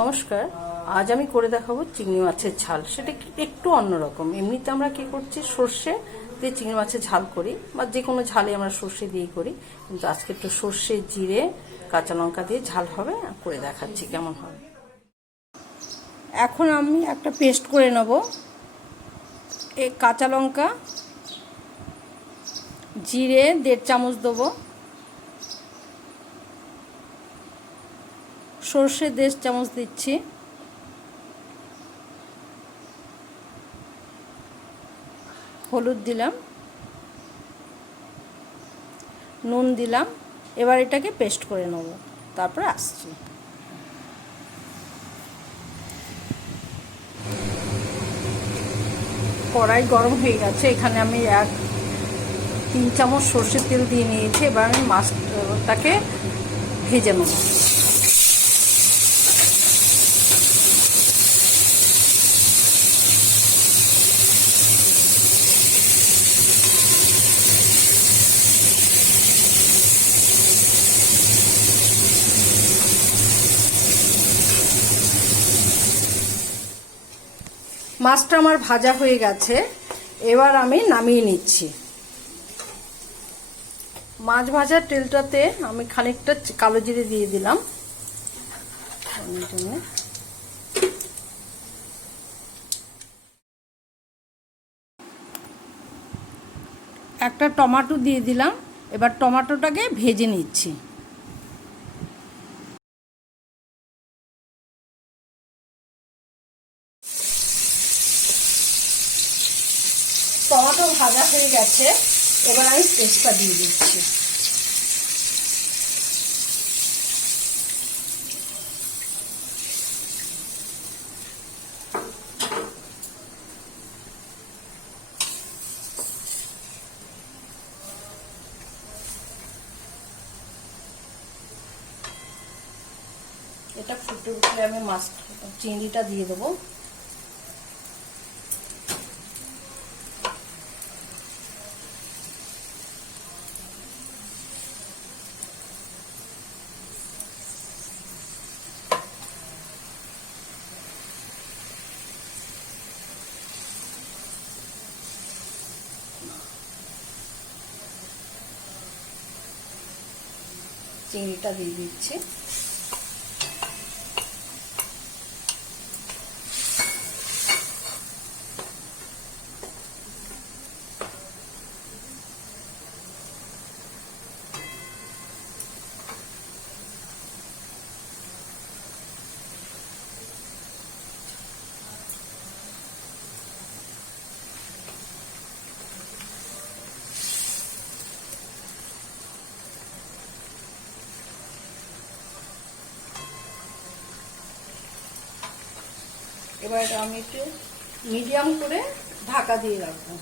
নমস্কার, আজ আমি করে দেখাবো চিংড়ি মাছের ঝাল। সেটা একটু অন্যরকম। এমনিতে আমরা কি করছি, সর্ষে দিয়ে চিংড়ি মাছের ঝাল করি, বা যে কোনো ঝালে আমরা সর্ষে দিয়ে করি, কিন্তু আজকে একটু সর্ষে, জিরে, কাঁচা লঙ্কা দিয়ে ঝাল হবে, করে দেখাচ্ছি কেমন হবে। এখন আমি একটা পেস্ট করে নেব। এই কাঁচা লঙ্কা, জিরে 1.5 চামচ দেবো, সর্ষে 1.5 চামচ দিচ্ছি, হলুদ দিলাম, নুন দিলাম। এবার এটাকে পেস্ট করে নেব, তারপরে আসছি। কড়াই গরম হয়ে গেছে, এখানে আমি 3 চামচ সর্ষের তেল দিয়ে নিয়েছি। এবার আমি মাছটাকে ভেজে নেব। মাছটা আমার ভাজা হয়ে গেছে, এবার আমি নামিয়ে নিচ্ছি। মাছ ভাজার তেলটাতে আমি খানিকটা কালো জিরে দিয়ে দিলাম। একটা টমেটো দিয়ে দিলাম। এবার টমেটোটাকে ভেজে নিচ্ছি। টমেটো ভাজা হয়ে গেছে, এবার আমি পেস্টটা দিয়ে দিচ্ছি। এটা ফুটে উঠলে আমি চিংড়িটা দিয়ে দেবো। চিংড়িটা দিয়ে দিচ্ছি। এবার এটা আমি একটু মিডিয়াম করে ঢাকা দিয়ে রাখবো।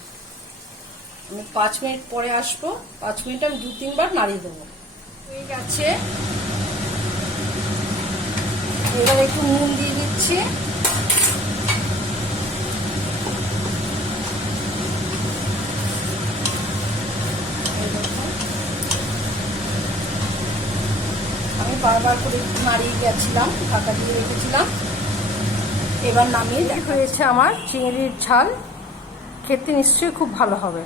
আমি 5 মিনিট পরে আসবো। 5 মিনিট আমি 2-3 বার নাড়িয়ে দেবো। হয়ে গেছে, এবার একটু নুন দিয়ে দিচ্ছি। আমি বারবার করে একটু নাড়িয়ে গেছিলাম, ঢাকা দিয়ে রেখেছিলাম। এবার নামিয়ে দেখা হয়েছে আমার চিংড়ির ঝাল। খেতে নিশ্চয়ই খুব ভালো হবে।